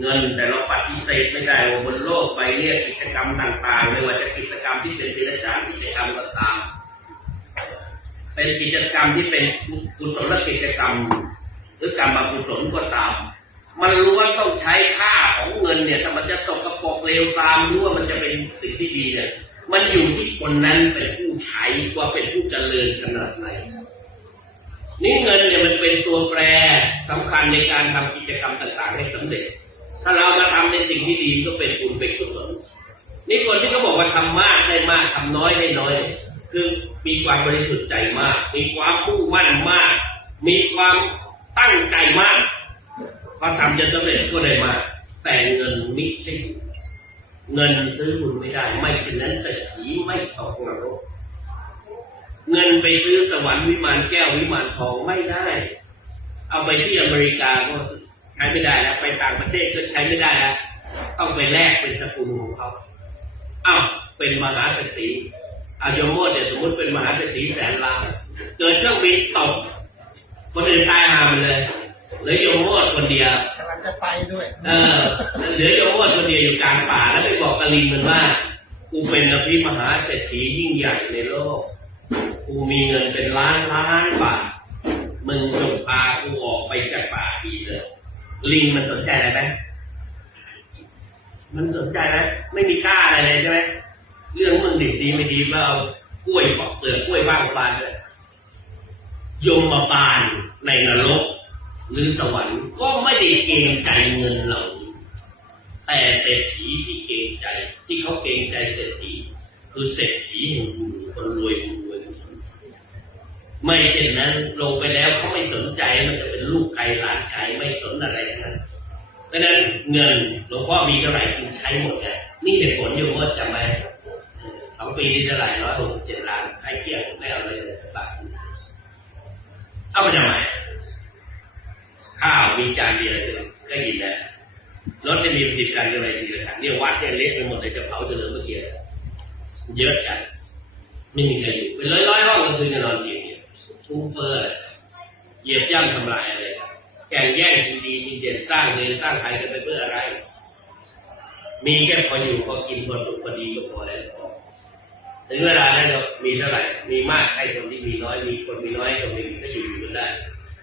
เงินแต่เราปฏิเสธไม่ได้ว่าบนโลกใบเนี้ยกิจกรรมต่างๆไม่ว่าจะกิจกรรมที่เป็นศิลปะกิจกรรมก็ตามเป็นกิจกรรมที่เป็นกุศลกิจกรรม หรือกรรมกุศลก็ตาม มันล้วนต้องใช้ค่าของเงินเนี่ยถ้ามันจะสกปรกเลวทรามหรือว่ามันจะเป็นสิ่งที่ดีเนี่ยมันอยู่ที่คนนั้นเป็นผู้ใช้ว่าเป็นผู้เจริญขนาดไหนนี่เงินเนี่ยมันเป็นตัวแปรสำคัญในการทำกิจกรรมต่างๆให้สำเร็จ ถ้าเรามาทำในสิ่งที่ดีก็เป็นบุญเป็นกุศลนี่คนที่เขาบอกว่าทำมากได้มากทำน้อยได้น้อย คือมีความบริสุทธิ์ใจมาก มีความมุ่งมั่นมาก มีความตั้งใจมากพอทำจะสำเร็จก็ได้มาก แต่เงินมิใช่เงินซื้อบุญไม่ได้ ไม่เช่นนั้นเศรษฐีไม่ตกนรกเงินไปซื้อสวรรค์วิมานแก้ววิมานทองไม่ได้ เอาไปที่อเมริกาก็ ใช้ไม่ได้แล้ว ไปต่างประเทศก็ใช้ไม่ได้แล้วต้องไปแลกเป็นสกุลของเขาอ้าวเป็นมหาเศรษฐีอาโยมโมดเนี่ยสมมติเป็นมหาเศรษฐีแสนล้านเกิดเครื่องบินตกคนอื่นตายหามันเลยเหลือโยมโมดคนเดียวกำลังจะไปด้วย เออเหลือโยมโมดคนเดียวอยู่กลางป่าแล้วไปบอกกะลิงมันว่ากูเป็นอภิมหาเศรษฐียิ่งใหญ่ในโลกกูมีเงินเป็นล้านล้านบาทมึงจงพากูออกไปจากป่าดีเลย ลิงมันสนใจอะไรไหมมันสนใจไหมไม่มีค่าอะไรเลยใช่ไหมเรื่องมึงดีดีไม่ดีแล้วเอากล้วยปอกเปลือกกล้วยบ้างฟานเลยยมมาบาลในนรกหรือสวรรค์ก็ไม่ได้เกรงใจเงินเหล่านี้แต่เศรษฐีที่เกรงใจ ที่เขาเกรงใจเศรษฐีคือเศรษฐีแห่งบุญคนรวยบุญรวย ไม่เช่นนั้นลงไปแล้วเขาไม่สนใจมันจะเป็นลูกใครหลานใครไม่สนอะไรทั้งนั้นเพราะนั้นเงินหลวงพ่อมีเท่าไหร่จึงใช้หมดไงนี่เหตุผลอยู่ว่าจะไหมสองปีนี้เท่าไหร่ร้อยหกสิบเจ็ดล้านใครเกี่ยงไม่เอาเลยบาทเอาไปทำไมข้าวมีจานเดียวก็กินแล้วรถจะมีสิบการอะไรดีเลยค่ะเนี่ยวัดเนี่ยเล็กไปหมดเลยจะเผาจะเหลือเมื่อกี้เยอะจัดไม่มีใครอยู่เป็นร้อยร้อยห้องก็คือจะนอนเตียงเนี่ย ฟุ้งเฟ้อเหยียบย่ำทำลายอะไรแข่งแย่งชิงดีชิงเด่นสร้างเงินสร้างใครกันไปเพื่ออะไร มีแค่พออยู่พอกินพอสุขพอดีก็พอแล้วพอถึงเวลานั้นเรามีเท่าไหร่ มีมากให้คนที่มีน้อย มีคนมีน้อยให้คนมีก็อยู่อยู่กันได้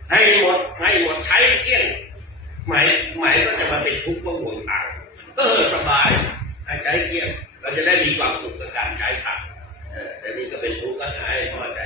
ให้หมดให้หมดใช้เกลี้ยงหมายหมายก็จะมาเป็นทุกข์เพราะห่วงตังค์เออสบายใช้เกลี้ยงเราจะได้มีความสุขกับการใช้ผักเออแต่นี่ก็เป็นทุกข์ก็ให้พอใจ